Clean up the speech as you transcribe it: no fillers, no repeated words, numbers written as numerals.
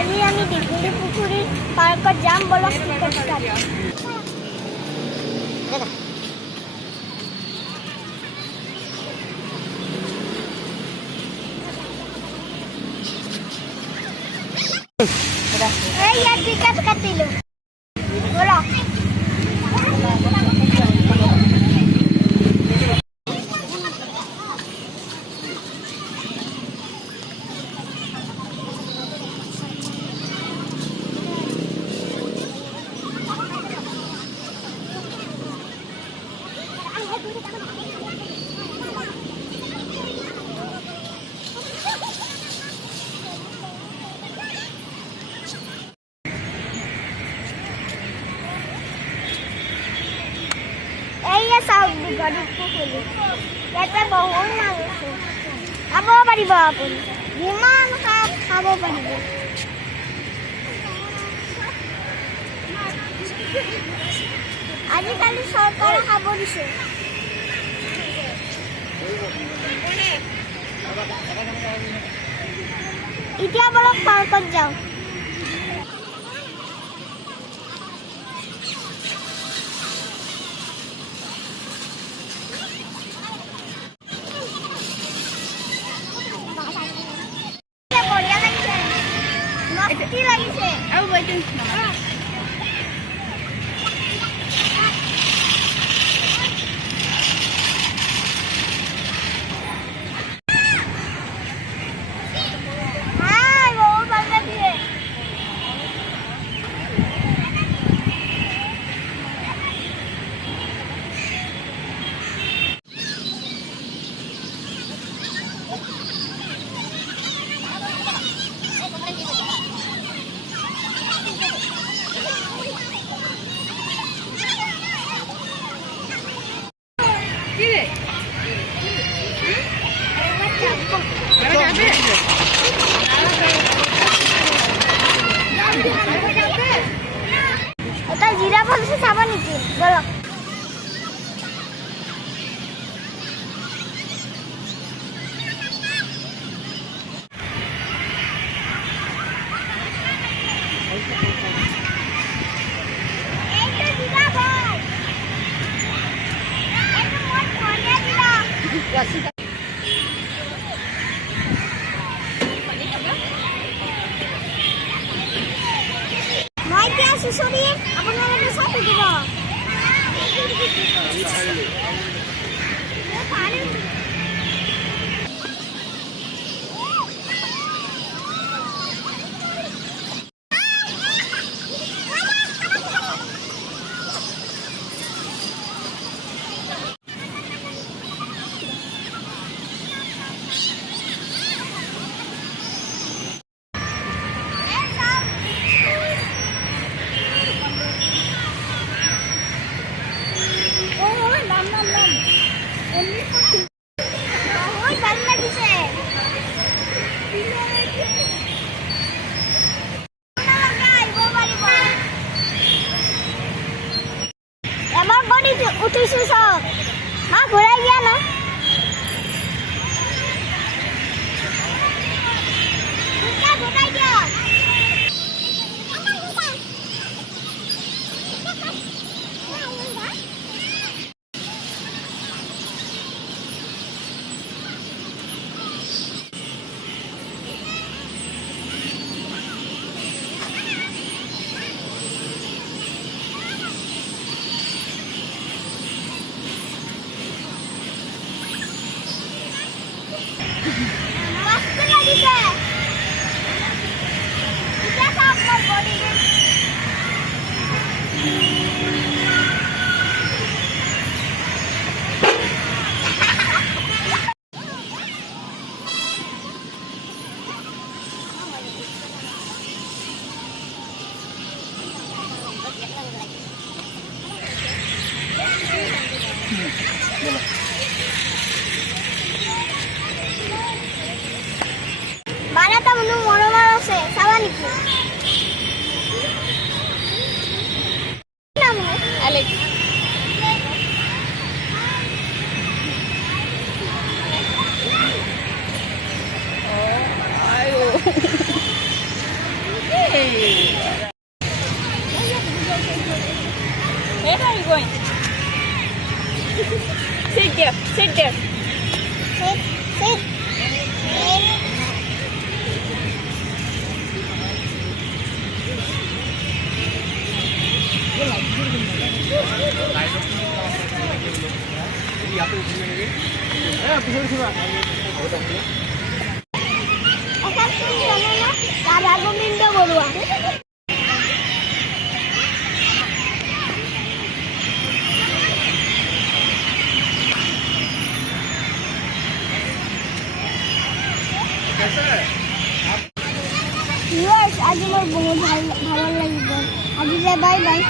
আজি আমি দীঘলী পুখুৰী পাৰ্কত যাম বলক টিকেট কাটি। ইয়াত টিকেট কাটিলো বলক। চাওক দীঘলী পুখুৰী, ইয়াতে বহুত মাছ আছে, খাব পাৰিব আপুনি, যিমান খাব পাৰিব। আজিকালি চৰকাৰে খাব দিছে। এতিয়া বলক পাৰ্কত যাওঁ। কি লাগিছে আৰু বইতে এটা জিৰাফ আছে, চাব নেকি বলক। মই এতিয়া চুচৰি আপোনালোকে চাই থাকিব। Sit. Sit. Sit. Akan তুমি জানো না রাধা গোবিন্দ বড়ুয়া ভিউয়ার্স আজ আমার বহুত ভালো লাগবে আজ বাই বাই